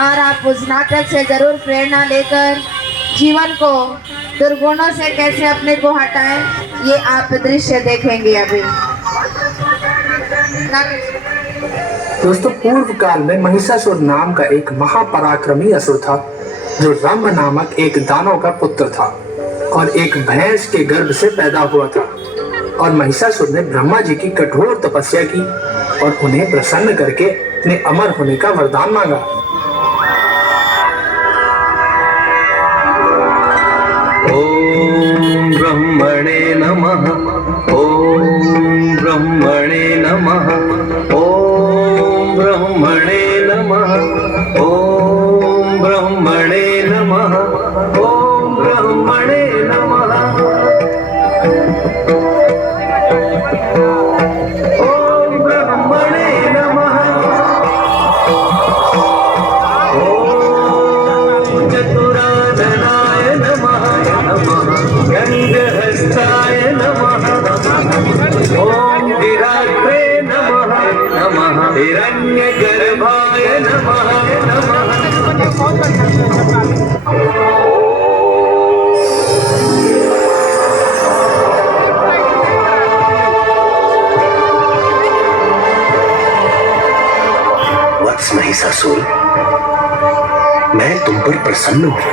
और आप उस नाटक से जरूर प्रेरणा लेकर जीवन को दुर्गुणों से कैसे अपने को हटाएं, ये आप दृश्य देखेंगे अभी। दोस्तों, पूर्व काल में महिषासुर नाम का एक महापराक्रमी असुर था जो रंभ नामक एक दानव का पुत्र था और एक भैंस के गर्भ से पैदा हुआ था। और महिषासुर ने ब्रह्मा जी की कठोर तपस्या की और उन्हें प्रसन्न करके अपने अमर होने का वरदान मांगा। ओम ब्रह्मणे नमः। ओम ब्रह्मणे नमः। ओम ब्रह्मणे नमः। ओम ब्रह्मणे नमः। ओम ब्रह्मणे नमः। ओम ब्रह्मणे नमः। ओम चतुराननाय नमः। गंधहस्ताय नमः। ओम विराट्रे नमः। नमः हिरण्यगर्भाय नमः। नमः वत्स महिषासुर, मैं तुम पर प्रसन्न हूं।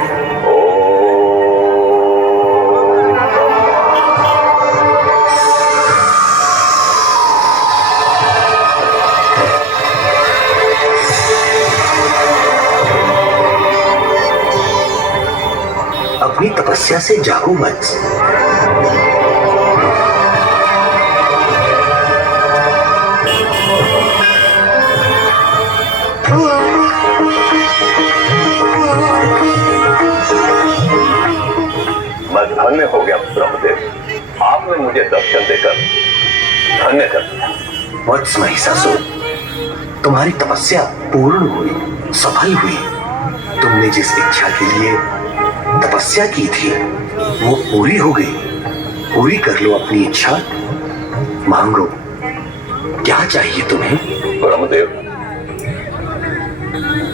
अपनी तपस्या से जागो वत्स। मैं धन्य हो गया ब्रह्मदेव, आपने मुझे दर्शन देकर धन्य कर दिया। वत्स महिषासुर, तुम्हारी तपस्या पूर्ण हुई, सफल हुई। तुमने जिस इच्छा के लिए तपस्या की थी वो पूरी हो गई। पूरी कर लो अपनी इच्छा, मांगो। क्या चाहिए तुम्हें? ब्रह्मदेव,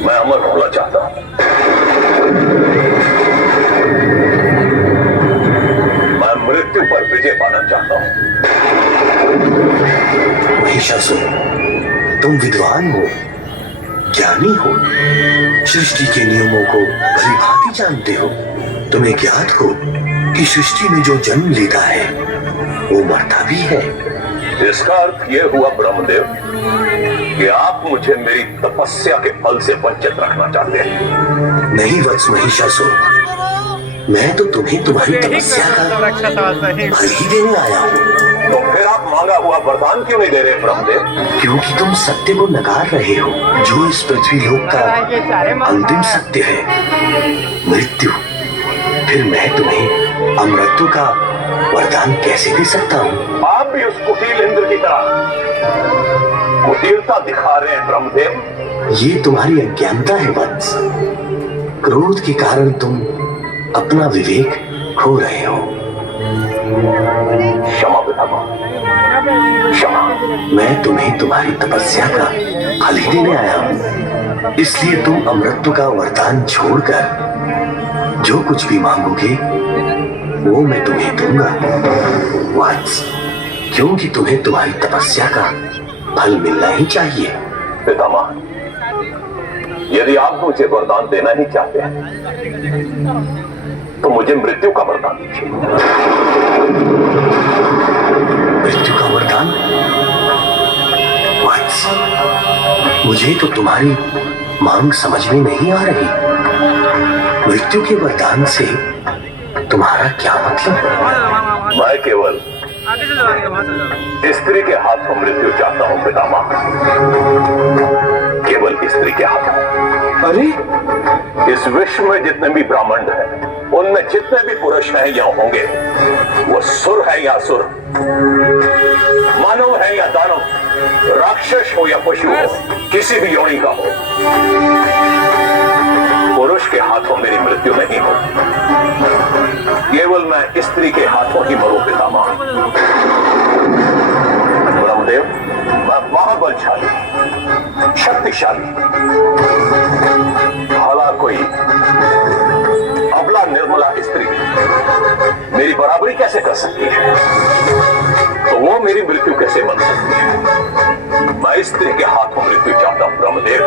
मैं अमर होना चाहता हूं। मैं मृत्यु पर विजय पाना चाहता हूं। महिषासुर, तुम विद्वान हो, ज्ञानी हो, सृष्टि के नियमों को भली भांति जानते हो। तुम्हें ज्ञात हो कि सृष्टि में जो जन्म लेता है वो मरता भी है। इसका अर्थ यह हुआ ब्रह्मदेव कि आप मुझे मेरी तपस्या के फल से वंचित रखना चाहते हैं। नहीं वत्स महिषासुर, मैं तो तुम्हें तुम्हारी तपस्या का फल ही देने आया हूँ। तो फिर आप मांगा हुआ वरदान क्यों नहीं दे रहे ब्रह्मदेव? क्योंकि तुम सत्य को नकार रहे हो, जो इस पृथ्वी लोक का अंतिम सत्य है, मृत्यु। फिर मैं तुम्हें अमृतत्व का वरदान कैसे दे सकता हूँ? आप भी उस कुटिल इंद्र की तरह कुटिलता दिखा रहे हैं ब्रह्मदेव। ये तुम्हारी अज्ञानता है वत्स। क्रोध के कारण तुम अपना विवेक खो रहे हो। क्षमा पितामह, क्षमा। मैं तुम्हें तुम्हारी तपस्या का फल ही देने आया हूँ। इसलिए तुम अमृतत्व का वरदान छोड़कर जो कुछ भी मांगोगे वो मैं तुम्हें दूंगा वत्स, क्योंकि तुम्हें तुम्हारी तपस्या का फल मिलना ही चाहिए। पितामह, यदि आप मुझे वरदान देना ही चाहते हैं तो मुझे मृत्यु का वरदान दीजिए। मृत्यु का वरदान? वत्स, मुझे तो तुम्हारी मांग समझ में नहीं आ रही। मृत्यु के वरदान से तुम्हारा क्या मतलब? मैं केवल स्त्री के हाथों मृत्यु चाहता हूं पितामह, केवल स्त्री के हाथों। अरे, इस विश्व में जितने भी ब्राह्मण हैं, उनमें जितने भी पुरुष हैं या होंगे, वो सुर है या असुर, मानव है या दानव, राक्षस हो या पशु हो, किसी भी योनि का हो, पुरुष के हाथों मेरी मृत्यु नहीं हो। केवल मैं स्त्री के हाथों ही मरूं पितामह। ब्रह्मदेव, मैं महाबलशाली, शक्तिशाली कैसे कर सकती है? तो वो मेरी मृत्यु कैसे बन सकती है? मैं स्त्री के हाथों मृत्यु चाहता हूं ब्रह्मदेव।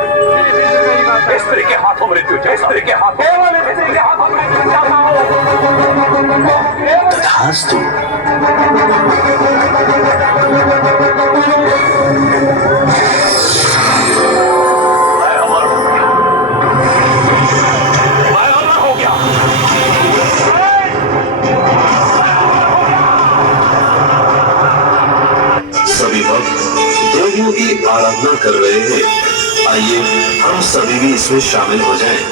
स्त्री के हाथों मृत्यु चाहता हूं। स्त्री के हाथों मृत्यु चाहता हूं। तथास्तु। मैं अमर हो गया। सभी भक्त देवियों की आराधना कर रहे हैं। आइए हम सभी भी इसमें शामिल हो जाएं।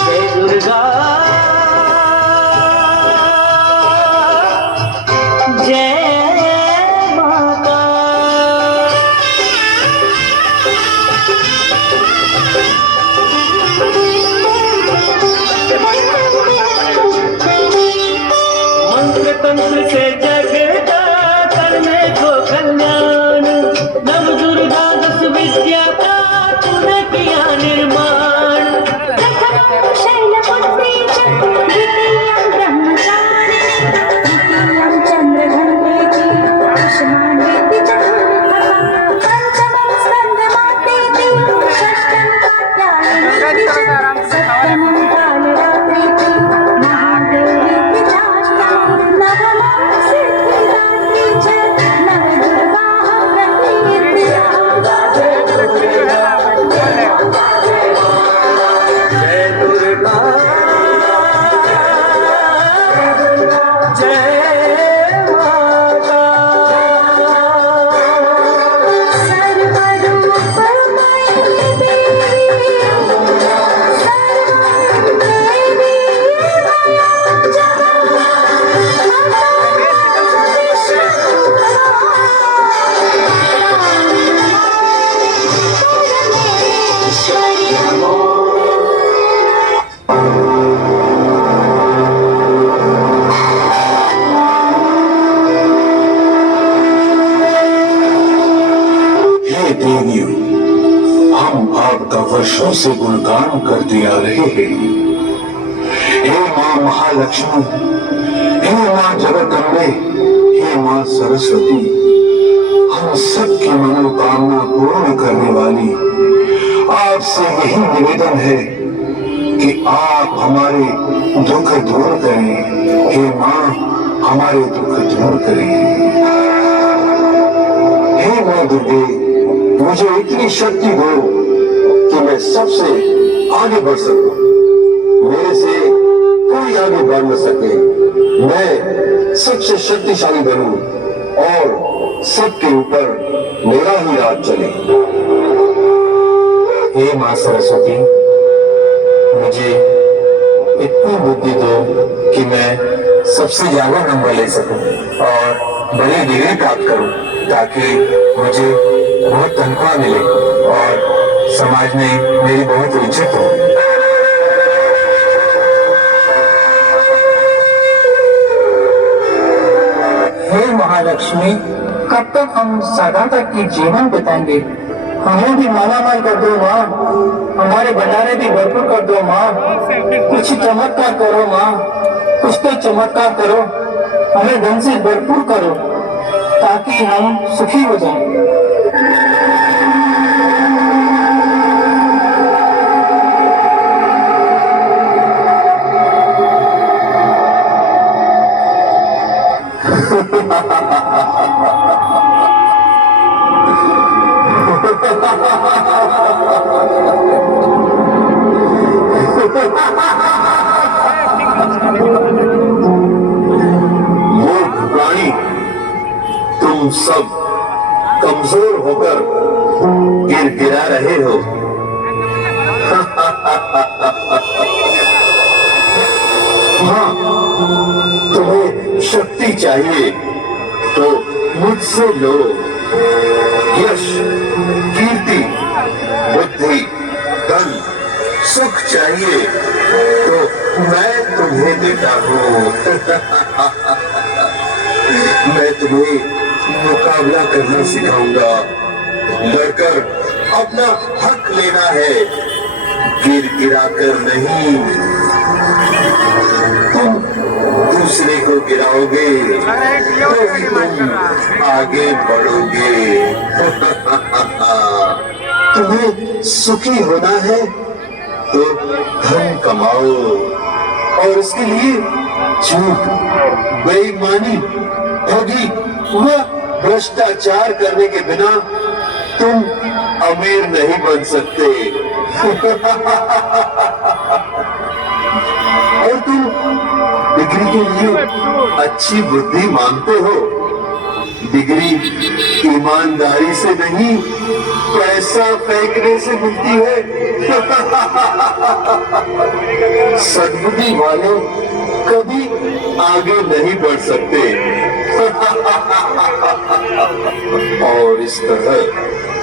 जय दुर्गा जय माता। मंत्र तंत्र से जगता करने को कल्याण। नव दुर्गा 10 विद्या का तूने किया निर्माण। शैलपुत्री च द्वितीयं ब्रह्मचारिणी तृतीयं चन्द्रघण्टेति दशमान्वेति चतुर्थं पञ्चमं स्कन्दमातेति षष्ठं कात्यायनीति च सप्तमं कालरात्रीति महागौरीति चाष्टमं नवमं सिद्धिदात्री च नवदुर्गाः प्रकीर्तिता। जय दुर्गा जय माता। सर्वरूपमयी देवी सर्वं देवी मया हे देवियों, हम आपका वर्षों से गुणगान करते आ रहे हैं। हे माँ महालक्ष्मी, हे माँ जगदम्बे, हे माँ सरस्वती, हम सबकी मनोकामना पूर्ण करने वाली आपसे यही निवेदन है कि आप हमारे दुख दूर करें। हे माँ, हमारे दुख दूर करें। हे माँ दुर्गे, मुझे इतनी शक्ति दो कि मैं सबसे आगे बढ़ सकूं। मेरे से कोई आगे बढ़ न सके। मैं सबसे शक्तिशाली बनूं और सबके ऊपर मेरा ही राज चले। हे माँ सरस्वती, मुझे इतनी बुद्धि दो कि मैं सबसे ज्यादा नंबर ले सकूं और बड़ी डिग्री प्राप्त करूं, ताकि मुझे बहुत तनख्वाह मिले और समाज में मेरी बहुत इज्जत हो। हे महालक्ष्मी, कब तक हम सदा की जीवन बिताएंगे? हमें भी मालामाल कर दो माँ, हमारे भंडारे भी भरपूर कर दो माँ। कुछ चमत्कार करो माँ, कुछ तो चमत्कार करो, हमें धन से भरपूर करो ताकि हम सुखी हो जाएं। मूर्ख प्राणी, तुम सब कमजोर होकर गिरा रहे हो। हाँ, तुम्हें शक्ति चाहिए तो मुझसे लो। यश, कीर्ति, बुद्धि, धन, सुख चाहिए तो मैं तुम्हें देता हूँ। मैं तुम्हें मुकाबला करना सिखाऊंगा। लड़कर अपना हक लेना है, गिरा कर नहीं। तुम दूसरे को गिराओगे तो ही तुम आगे बढ़ोगे। तुम्हें सुखी होना है तो धन कमाओ, और उसके लिए झूठ, बेईमानी, ठगी व भ्रष्टाचार करने के बिना तुम अमीर नहीं बन सकते। और तुम डिग्री के लिए अच्छी बुद्धि मांगते हो। डिग्री ईमानदारी से नहीं, पैसा फेंकने से मिलती है। सद्बुद्धि वाले कभी आगे नहीं बढ़ सकते। और इस तरह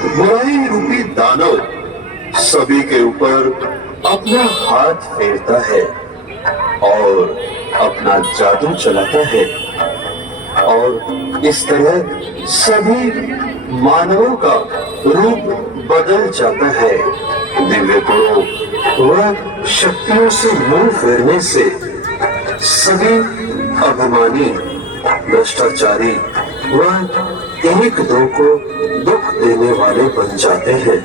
बुराई रूपी दानव सभी के ऊपर अपना हाथ फेरता है और अपना जादू चलाता है, और इस तरह सभी मानवों का रूप बदल जाता है। दिव्य गुणों व शक्तियों से मुंह फेरने से सभी अभिमानी, भ्रष्टाचारी व एक दो को दुख देने वाले बन जाते हैं।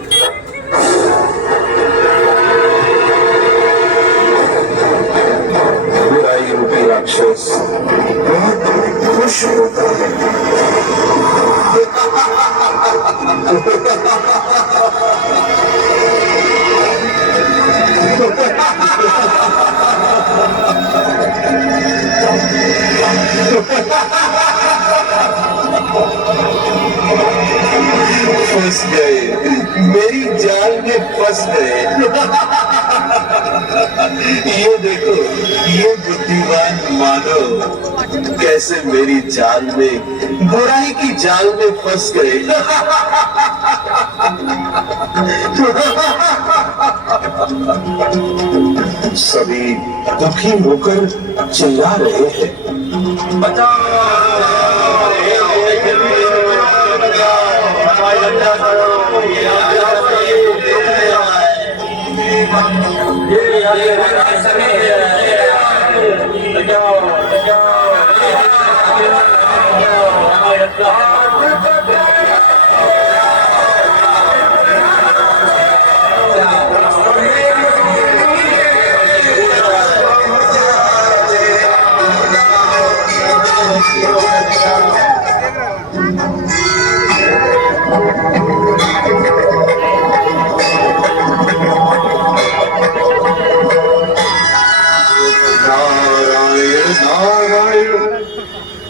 बुराई रूपी राक्षस बहुत खुश होता है। फंस गए, मेरी जाल में फंस गए। ये देखो, ये बुद्धिमान मानव कैसे मेरी जाल में, बुराई की जाल में फंस गए। सभी दुखी होकर चिल्ला रहे हैं,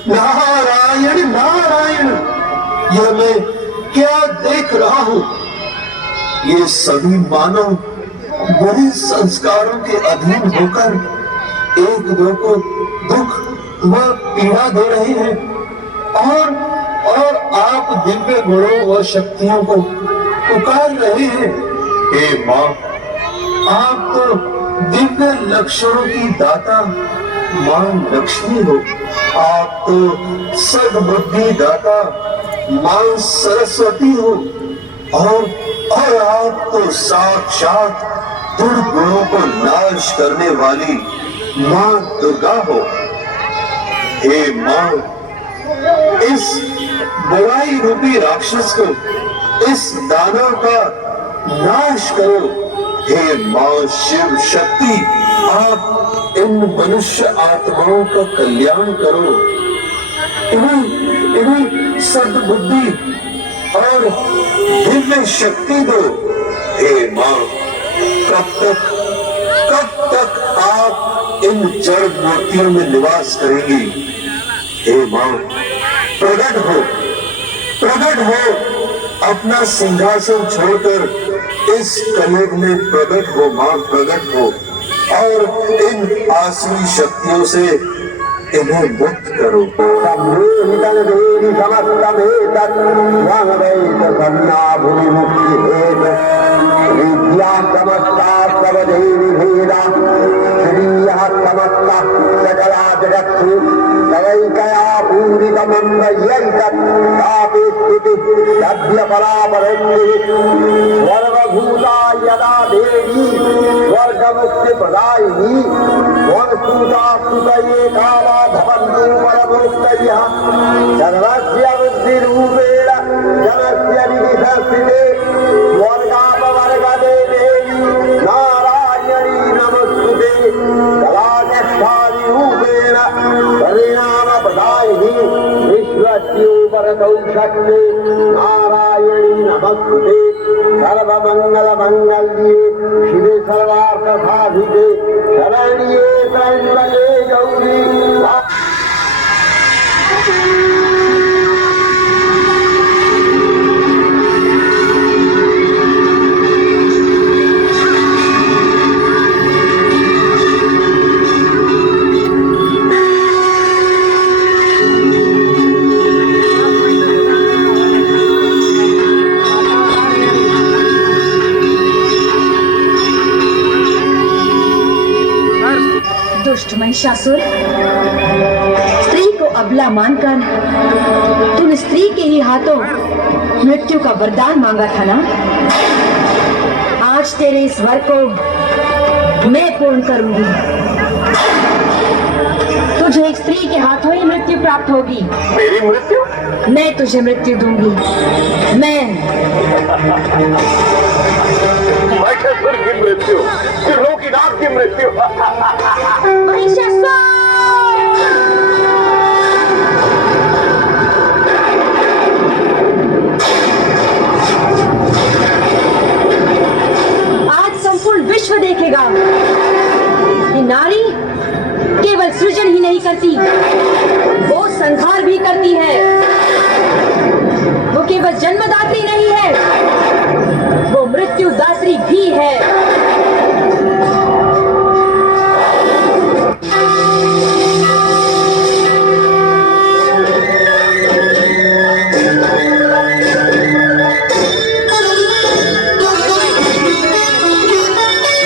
नारायण नारायण, यह मैं क्या देख रहा हूँ? ये सभी मानव बुरे संस्कारों के अधीन होकर एक दो को दुख व पीड़ा दे रहे हैं, और आप दिव्य गुणों व शक्तियों को पुकार रहे हैं। हे माँ, आप तो दिव्य लक्षणों की दाता माँ लक्ष्मी हो। आप तो सद्बुद्धि दाता माँ सरस्वती हो, और आप तो साक्षात दुर्गुणों को नाश करने वाली माँ दुर्गा हो। हे माँ, इस बुराई रूपी राक्षस को, इस दानव का नाश करो। हे माँ शिव शक्ति, आप इन मनुष्य आत्माओं का कल्याण करो। इन्हें सद्बुद्धि और दिव्य शक्ति दो। हे माँ, कब तक आप इन जड़ मूर्तियों में निवास करेंगी? हे माँ, प्रकट हो, अपना सिंहासन छोड़कर इस कलयुग में प्रकट हो। माँ प्रकट हो, और इन आसुरी शक्तियों से इन्हें मुक्त करो। सकला जगत्सु तवैकया पूरितम तस्य परापरन्ति सर्वभूता यदा देवी स्वर्गमुक्तिप्रदायिनी वनसूतास्तुतये काला भवन्तु परमोक्तयः सर्वस्य बुद्धिरूपेण जनस्य विधिशस्थिते स्वर्गापवर्गदे देवी नारायणी नमस्तुते कलाकष्ठादिरूपेण परिणामप्रदायिनी विश्वस्योपरतौ शक्ते नारायणी नमस्तुते सर्वमङ्गलमङ्गल्ये शिवे सर्वार्थसाधिके शरण्ये त्र्यम्बके गौरी दुष्ट महिषासुर, स्त्री को अबला मानकर तूने स्त्री के ही हाथों मृत्यु का वरदान मांगा था ना। आज तेरे इस वर को मैं पूर्ण करूंगी। तुझे एक स्त्री के हाथों ही मृत्यु प्राप्त होगी। मेरी मृत्यु? मैं तुझे मृत्यु दूंगी। मैं महिषासुर की मृत्यु, त्रिलोकीनाथ की मृत्यु। महिषासुर! आज संपूर्ण विश्व देखेगा कि नारी केवल सृजन ही नहीं करती, वो संहार भी करती है। वो केवल जन्मदात्री नहीं है, वो मृत्युदात्री भी है।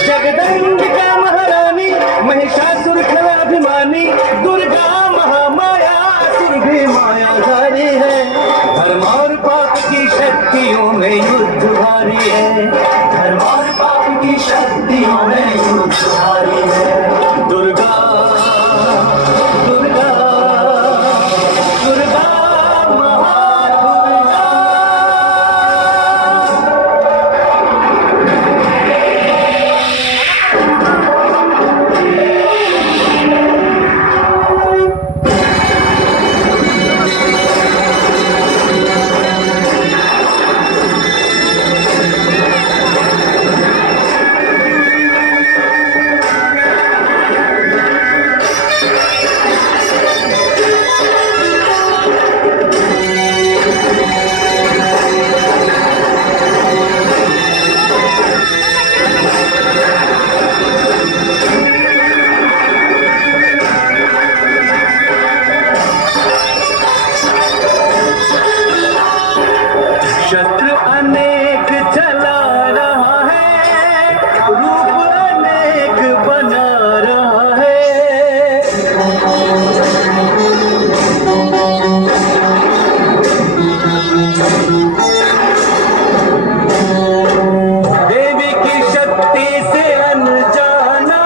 जगदंबिका महारानी महिषासुर खलाभिमानी दुर्गा महामाया असुर भी मायाधारी है। धर्म और पाप की शक्तियों में युद्ध भारी है। धर्म और पाप की शक्तियों में युद्ध भारी है। दुर्गा दुर्गा दुर्गा महादुर्गा। शस्त्र अनेक चला रहा है, रूप अनेक बना रहा है। देवी की शक्ति से अनजाना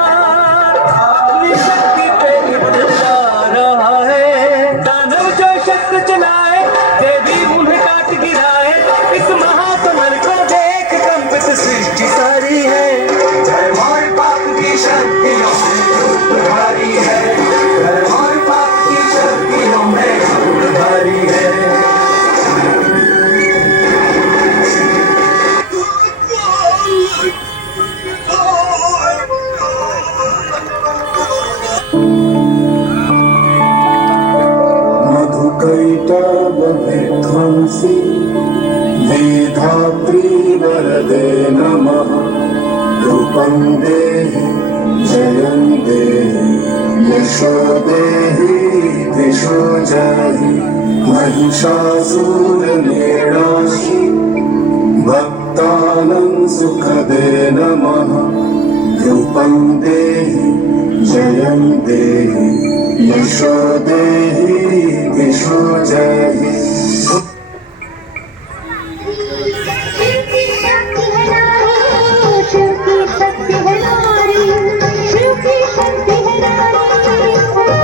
अपनी शक्ति पे उतरा रहा है। दानव जो शस्त्र चलाए, देवी उन्हें काट गिराए। इस महासमर को देख कंपित सृष्टि सारी है। धर्म और पाप की शक्तियों में युद्ध भारी है। धर्म और पाप की शक्तियों में युद्ध भारी है। मधुकैटवविध्वंसी मेधात्री वरदे नमः। रूपं देहि जयं देहि यशो देहि दिशो जहि। महिषासुरनिर्नाशि भक्तानां सुखदे नमः। रूपं देहि जयं देहि यशो देहि दिशो जहि।